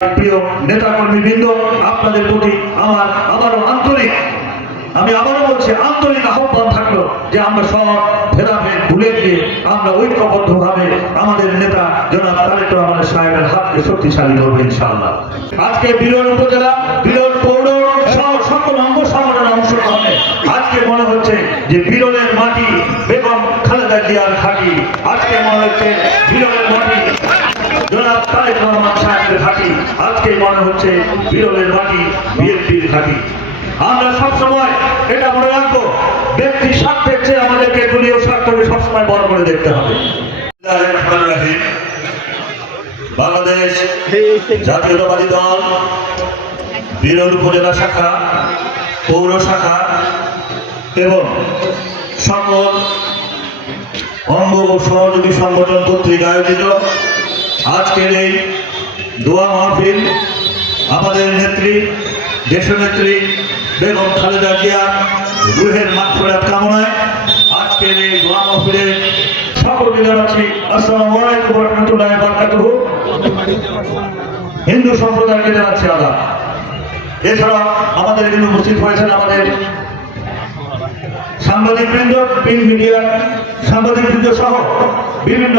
প্রিয় নেতা কর্মীবৃন্দ আপনাদের প্রতি আমার আবারও আন্তরিক, আমি আবারও বলছি, আন্তরিক আহ্বান থাকল যে আমরা সব ভেদাভেদ ভুলে গিয়ে আমরা ঐক্যবদ্ধ ভাবে আমাদের নেতা জনাব তারেক রহমান সাহেবের হাতকে শক্তিশালী করব ইনশাআল্লাহ। আজকে বিরল উপজেলা, বিরল পৌর সহ সকল অঙ্গ সংগঠনের অংশগ্রহণে আজকে মনে হচ্ছে যে বিরলের মাটি বেগম খালেদা জিয়ার ঘাটি আজকে মনে হচ্ছে বিরলের মাটি জনাব। বাংলাদেশ জাতীয়তাবাদী দল, বিরল উপজেলা শাখা, পৌর শাখা এবং সকল অঙ্গ ও সহযোগী সংগঠন কর্তৃক আয়োজিত আজকের এই দোয়া মাহফিল আমাদের নেত্রী, দেশনেত্রী বেগম খালেদা জিয়া রুহের মাগফিরাত কামনায় আজকের এই দোয়া মাহফিলে সকলকে জানাচ্ছি আসসালামু আলাইকুম রাহমাতুল্লাহি বারাকাতুহু। হিন্দু সম্প্রদায়কে জানাচ্ছি আদাব। এছাড়া আমাদের এখানে উপস্থিত হয়েছেন আমাদের সাংবাদিক বৃন্দ প্রিন্ট মিডিয়া সাংবাদিক বৃন্দ সহ বিভিন্ন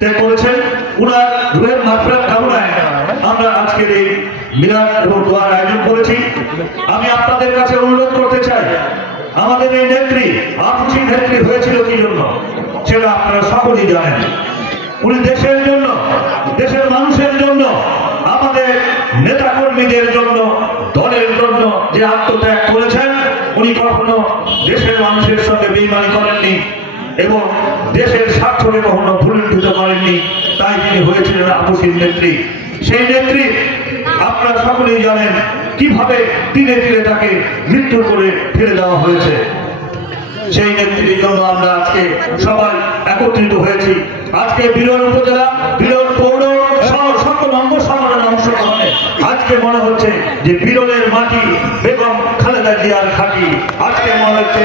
ত্যাগ করেছেন। উনার রুহের মাত্রার কামনায় আমরা আজকের এই মিলাদ এবং দোয়ার আয়োজন করেছি। আমি আপনাদের কাছে অনুরোধ করতে চাই, আমাদের এই নেত্রী আপসি নেত্রী হয়েছিল কি জন্য? সেটা আপনারা সকলেই জানেন। উনি দেশের জন্য, দেশের মানুষের জন্য, আমাদের নেতাকর্মীদের জন্য, দলের জন্য যে আত্মত্যাগ করেছেন, উনি কখনো দেশের মানুষের সঙ্গে বেইমানি করেননি। এবং দেশের স্বার্থকে কখনো ভুলুণ্ঠিত করেননি। তাই তিনি হয়েছিলেন আপসীর নেত্রী। সেই নেত্রী আপনারা সকলেই জানেন কীভাবে ধীরে ধীরে তাকে মৃত্যু করে ফেলে দেওয়া হয়েছে। সেই নেত্রীর জন্য আমরা আজকে সবাই একত্রিত হয়েছি। আজকে বিরল উপজেলা, বিরল পৌর সহ সকল অঙ্গ সংগঠনের অংশগ্রহণে আজকে মনে হচ্ছে যে বিরলের মাটি বেগম খালেদা জিয়ার ঘাটি আজকে মনে হচ্ছে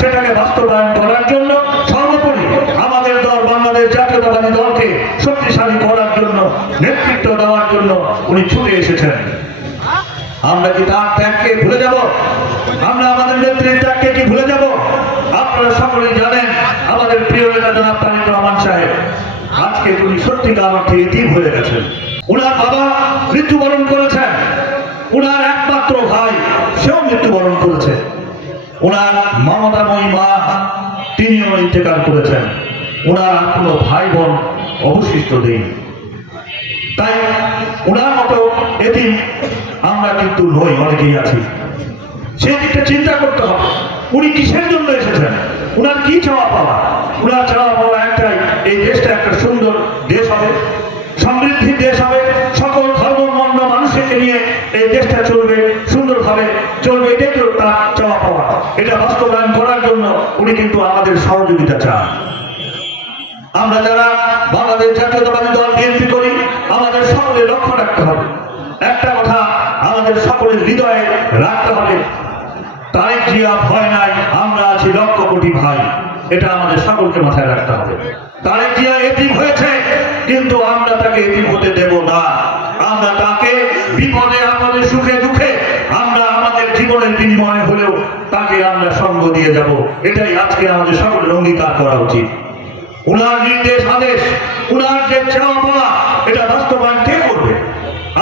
সেটাকে বাস্তবায়ন করার জন্য সর্বোপরি আমাদের দল, বাংলাদেশ জাতীয়তাবাদী দলকে শক্তিশালী করার জন্য, নেতৃত্ব দেওয়ার জন্য উনি ছুটে এসেছেন। আমরা কি তার ত্যাগকে ভুলে যাব? আমরা আমাদের নেত্রীর ত্যাগকে কি ভুলে যাব? আপনারা সকলেই জানেন, আমাদের প্রিয় নেতা জনাব তারেক রহমান সাহেব, আজকে উনি সত্যিকার অর্থে ইতি ভুলে গেছেন। উনার বাবা মৃত্যুবরণ করেছেন। উনার একমাত্র ভাই, সেও মৃত্যুবরণ করেছে। ওনার মমতাময়ী মা তিনিও ইন্তেকাল করেছেন। ওনার আর কোনো ভাই বোন অবশিষ্ট নেই। তাই ওনার মতো এদিন আমরা কিন্তু নই, অনেকেই আছি। সেই দিকটা চিন্তা করতে হবে। উনি কিসের জন্য এসেছেন? উনার কি চাওয়া পাওয়া? উনার চাওয়া পাওয়া একটাই, এই দেশটা একটা সুন্দর দেশ হবে সমৃদ্ধির দেশ হবে, সকল ধর্ম মন্য মানুষকে নিয়ে এই দেশটা চলবে সুন্দরভাবে, চলবে এটাই তো তার চাওয়া পাওয়া এটা বাস্তবায়ন করার জন্য উনি কিন্তু আমাদের সহযোগিতা চান আমরা যারা বাংলাদেশ জাতীয়তাবাদী দল, বিএনপি করি, আমাদের সকলে লক্ষ্য রাখতে হবে। একটা কথা আমাদের সকলের হৃদয়ে রাখতে হবে। তারেক জিয়া ভয় নাই, আমরা আছি লক্ষ কোটি ভাই। এটা আমাদের সকলকে মাথায় রাখতে হবে। তারেক জিয়া এতিম হয়েছে, কিন্তু আমরা তাকে এতিম হতে দেব না। আমরা তাকে বিপদে, আমাদের সুখে, দুঃখে, আমরা আমাদের জীবনের বিনিময়ে হলেও তাকে আমরা সঙ্গ দিয়ে যাব। এটাই আজকে আমাদের সকলের অঙ্গীকার করা উচিত। উনার নির্দেশ আদেশ, উনার যে চাওয়া এটা বাস্তবায়ন কে করবে?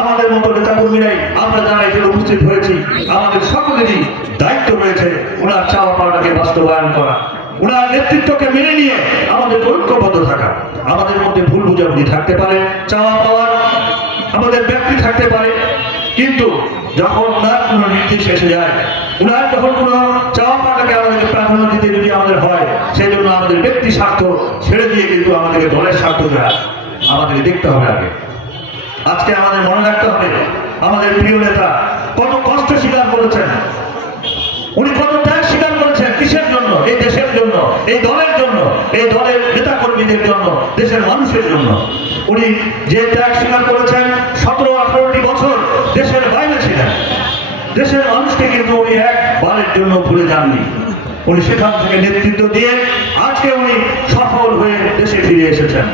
আমাদের মতো নেতা কর্মীরাই আমরা যারা এখানে উপস্থিত হয়েছি, আমাদের সকলেরই দায়িত্ব রয়েছে ওনার চাওয়া পাওয়াটাকে বাস্তবায়ন করা। ওনার নেতৃত্বকে মেনে নিয়ে আমাদের ঐক্যবদ্ধ থাকা। আমাদের মধ্যে ভুল বুঝাবুঝি থাকতে পারে, চাওয়া পাওয়ার আমাদের ব্যক্তি থাকতে পারে। কিন্তু যখন ওনার কোনো নির্দেশ এসে যায় ওনার যখন কোনো চাওয়া পাওয়াটাকে আমাদেরকে প্রাধান্য দিতে যদি আমাদের হয় সেই জন্য আমাদের ব্যক্তি স্বার্থ ছেড়ে দিয়ে কিন্তু আমাদেরকে দলের স্বার্থটা আমাদেরকে দেখতে হবে আগে। আজকে আমাদের মনে রাখতে হবে, আমাদের প্রিয় নেতা কত কষ্ট স্বীকার করেছেন। উনি কত ত্যাগ স্বীকার করেছেন কিসের জন্য? এই দেশের জন্য, এই দলের জন্য, এই দলের নেতা কর্মীদের জন্য, দেশের মানুষের জন্য। উনি যে ত্যাগ স্বীকার করেছেন, সতেরো, আঠারোটি বছর দেশের বাইরে ছিলেন। দেশের মানুষকে কিন্তু উনি একবারের জন্য ভুলে যাননি। উনি সেখান থেকে নেতৃত্ব দিয়ে আজকে উনি সফল হয়ে দেশে ফিরে এসেছেন।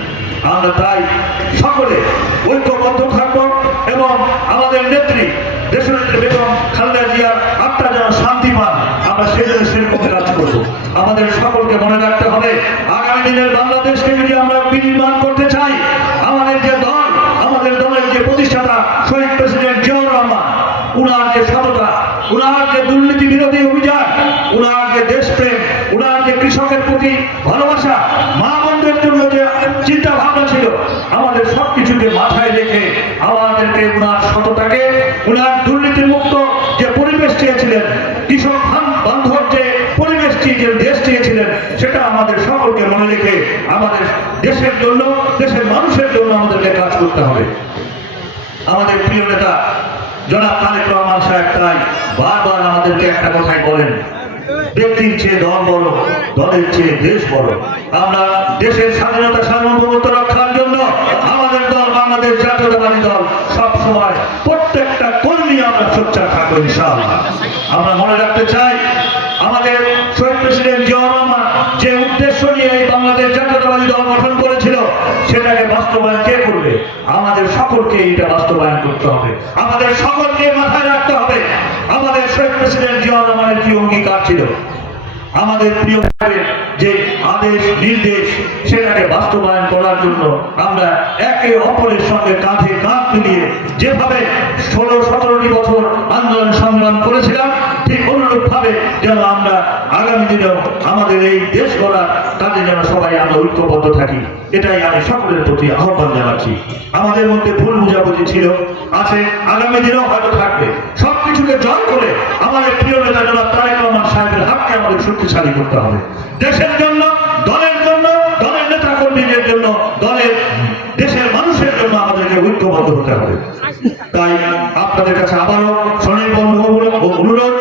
আমরা তাই সকলে ঐক্যবদ্ধ থাকব এবং আমাদের নেত্রী, দেশনেত্রী বেগম খালেদা জিয়ার আত্মা যেন শান্তি পান, আমরা সেজন্য সেরকম কাজ করব। আমাদের সকলকে মনে রাখতে হবে, আগামী দিনের বাংলাদেশকে যদি আমরা বিনির্মাণ করতে চাই, আমাদের যে দল, আমাদের দলের যে প্রতিষ্ঠাতা, শহীদ প্রেসিডেন্ট জিয়াউর রহমান, উনার যে সততা, উনার যে দুর্নীতি বিরোধী অভিযান, উনার যে দেশপ্রেম, উনার যে কৃষকের প্রতি ভালোবাসা মা বোনদের জন্য যে চিন্তা ভাবনা ছিল, আমাদের সবকিছুকে মাথায় রেখে আমাদেরকে উনার সততাকে, উনার দুর্নীতি মুক্ত যে পরিবেশ চেয়েছিলেন, কৃষক বান্ধব যে পরিবেশ চেয়ে, যে দেশ চেয়েছিলেন, সেটা আমাদের সকলকে মনে রেখে আমাদের দেশের জন্য, দেশের মানুষের জন্য আমাদেরকে কাজ করতে হবে। আমাদের প্রিয় নেতা জনাব তারেক রহমান সাহেব তাই বারবার আমাদেরকে একটা কথাই বলেন ব্যক্তির চেয়ে দল বড় দলের চেয়ে দেশ বড়। আমরা দেশের স্বাধীনতা, সার্বভৌমত্ব রক্ষার জন্য আমাদের দল, বাংলাদেশ জাতীয়তাবাদী দল সব সময় প্রত্যেকটা কর্মী আমরা সোচ্চার থাকব, ইনশাআল্লাহ। আমরা মনে রাখতে চাই, আমাদের শহীদ প্রেসিডেন্ট জিয়া রহমান যে উদ্দেশ্য নিয়ে এই বাংলাদেশ জাতীয়তাবাদী দল গঠন করেছিল, সেটাকে বাস্তবায়ন সকলকে এটা বাস্তবায়ন করতে হবে। আমাদের সকলকে মাথায় রাখতে হবে। আমাদের শহীদ প্রেসিডেন্ট জিয়া রহমানের কি অঙ্গীকার ছিল? আমাদের প্রিয় যে আদেশ, নির্দেশ, সেটাকে বাস্তবায়ন করার জন্য আমরা একে অপরের সঙ্গে কাঁধে কাঁধ মিলিয়ে যেভাবে ষোলো, সতেরোটি বছর আন্দোলন সংগ্রাম করেছিলাম, ঠিক অনুরূপ ভাবে যেন আমরা আগামী দিনেও আমাদের এই দেশ গড়ার কাজে যেন সবাই আমরা ঐক্যবদ্ধ থাকি, এটাই আমি সকলের প্রতি আহ্বান জানাচ্ছি। আমাদের মধ্যে ভুল বুঝাবুঝি ছিল, আছে, আগামী দিনেও হয়তো থাকবে। সবকিছুকে জয় করে আমাদের প্রিয় নেতা তারেক রহমান সাহেবের হাতকে আমাদের শক্তিশালী করতে হবে। দেশের জন্য, দলের জন্য, দলের নেতা কর্মীদের জন্য, দলের, দেশের মানুষের জন্য আমাদেরকে ঐক্যবদ্ধ হতে হবে। তাই আপনাদের কাছে আবারও স্বনির্বন্ধ অনুরোধ,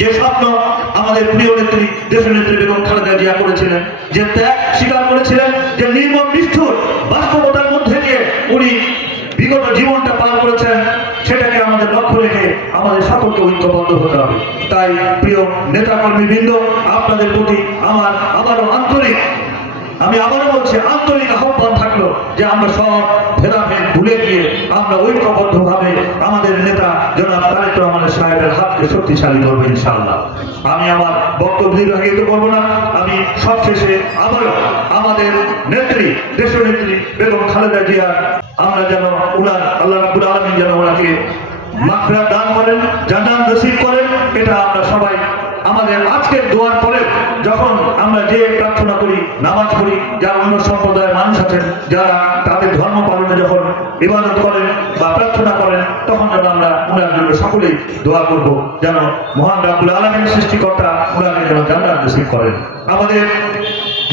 যে স্বপ্ন আমাদের প্রিয় নেত্রী, দেশের নেত্রী বেগম খালেদা জিয়া করেছিলেন, যে ত্যাগ স্বীকার করেছিলেন, যে নির্মম নিষ্ঠুর বাস্তবতার মধ্যে দিয়ে উনি বিগত জীবনটা পার করেছেন আমাদের লক্ষ্য রেখে আমাদের সকলকে ঐক্যবদ্ধ হতে হবে। তাই প্রিয় নেতা কর্মীবৃন্দ আপনাদের প্রতি আমার আবারও আন্তরিক, আমি আবারও বলছি, আন্তরিক আহ্বান থাকল যে আমরা সব ভেদাভেদ ভুলে গিয়ে আমরা ঐক্যবদ্ধভাবে আমাদের নেতা জনাব তারেক রহমানের সাহেবের হাতকে শক্তিশালী করব ইনশাআল্লাহ। আমি আমার বক্তব্য দীর্ঘায়িত করব না, আমি সবশেষে আবারও আমাদের নেত্রী, দেশনেত্রী বেগম খালেদা জিয়া আমরা যেন উনার, আল্লাহ রাবুল আলমী যেন ওনাকে মাফিয়া দান করেন জানান নসিব করেন, এটা আমরা সবাই আমাদের আজকের দোয়ার পরে যখন আমরা যে প্রার্থনা করি, নামাজ পড়ি, যারা অন্য সম্প্রদায়ের মানুষ আছেন, যারা তাদের ধর্ম পালনে যখন ইবাদত করেন বা প্রার্থনা করেন, তখন যেন আমরা ওনার জন্য সকলেই দোয়া করব, যেন মহান রাবুল আলমীর সৃষ্টিকর্তা ওনাকে যেন জান্নাত নসিব করেন। আমাদের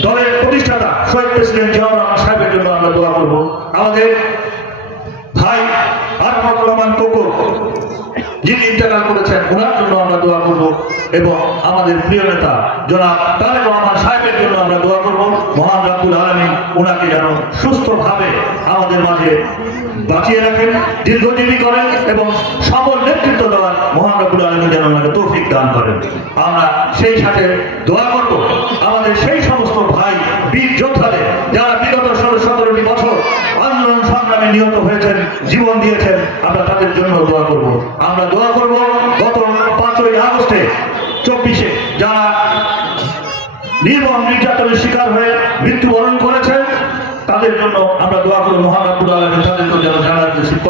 দলের প্রতিষ্ঠাতা, শহীদ প্রেসিডেন্ট জিয়াউর রহমান সাহেবের জন্য আমরা দোয়া করব। আমাদের ভাই আরফাত রহমান কোকো করেছেন ওনার জন্য আমরা দোয়া করব এবং আমাদের প্রিয় নেতা জনাব সাহেবের জন্য আমরা দোয়া করব। মহান রাব্বুল আলামিন ওনাকে যেন সুস্থভাবে আমাদের মাঝে বাঁচিয়ে রাখেন, দীর্ঘজীবী করেন এবং সবল নেতৃত্ব দেওয়ার মহান রাব্বুল আলামিন যেন ওনাকে তৌফিক দান করেন। আমরা সেই সাথে দোয়া করব। আমাদের সেই সমস্ত ভাই, বীর যোদ্ধাদের যারা বিগত ষোলো সতেরোটি বছর আন্দোলন সংগ্রামে নিহত হয়েছেন জীবন দিয়েছেন, আমরা তাদের জন্য দোয়া করব। আমরা দোয়া করব গত পাঁচই আগস্টে, চব্বিশে, যারা নির্মম নির্যাতনের শিকার হয়ে মৃত্যুবরণ করেছেন, তাদের জন্য আমরা দোয়া করব। মহান আব্দুল আলমী তাদেরকে যেন জানার নসিব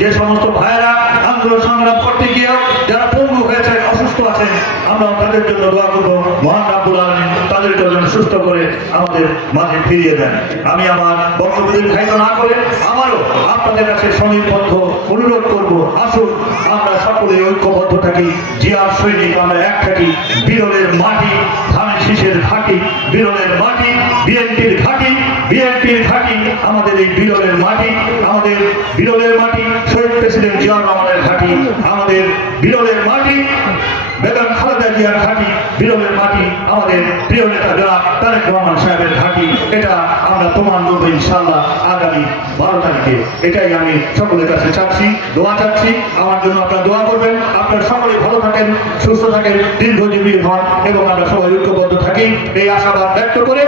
যে সমস্ত ভাইয়েরা আন্দোলন সংগ্রাম করতে গিয়েও যারা পঙ্গু হয়েছে অসুস্থ আছেন, আমরা তাদের জন্য দোয়া করব। মহান আব্দুল আলমী তাদেরকে যেন সুস্থ করে আমাদের মাঝে ফিরিয়ে দেন। আমি আমার বক্তব্য দীর্ঘায়িত না করে আমারও আপনাদের কাছে সমীপবদ্ধ অনুরোধ করব, আসুন আমরা সকলে ঐক্যবদ্ধ থাকি জিয়ার সৈনিক, আমরা এক থাকি বিরলের মাটি, ধানের শীষের ঘাটি, বিরলের মাটি, বিএনপির ঘাটি বিএনপির ঘাটি, আমাদের এই বিরলের মাটি, আমাদের বিরলের মাটি, শহীদ প্রেসিডেন্ট জিয়াউর রহমানের ঘাটি, আমাদের বিরলের মাটি বেগম খালেদা জিয়ার ঘাটি বিরলের মাটি আমাদের প্রিয় নেতা জনাব তারেক রহমান সাহেবের ঘাটি, এটা আমরা প্রমাণ করব ইনশাল্লাহ আগামী বারো তারিখে। এটাই আমি সকলের কাছে চাচ্ছি, দোয়া চাচ্ছি। আমার জন্য আপনারা দোয়া করবেন। আপনারা সকলে ভালো থাকেন, সুস্থ থাকেন, দীর্ঘজীবী হন এবং আমরা সবাই ঐক্যবদ্ধ থাকি। এই আশাবাদ ব্যক্ত করে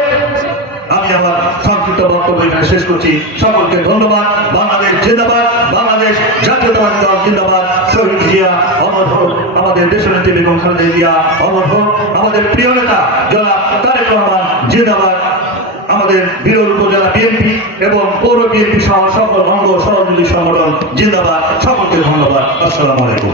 আমি আমার সংক্ষিপ্ত বক্তব্য এখানে শেষ করছি। সকলকে ধন্যবাদ। বাংলাদেশ জিন্দাবাদ। বাংলাদেশ জাতীয়তাবাদী দল জিন্দাবাদ। শহীদ জিয়া, অমর হোক। আমাদের দেশনেত্রী বেগম খালেদা জিয়া, অমর হোক। আমাদের প্রিয় নেতা জনাব তারেক রহমান জিন্দাবাদ। আমাদের বিরল উপজেলা বিএনপি এবং পৌর বিএনপি সহ সকল অঙ্গ সহযোগী সংগঠন জিন্দাবাদ। সকলকে ধন্যবাদ। আসসালামু আলাইকুম।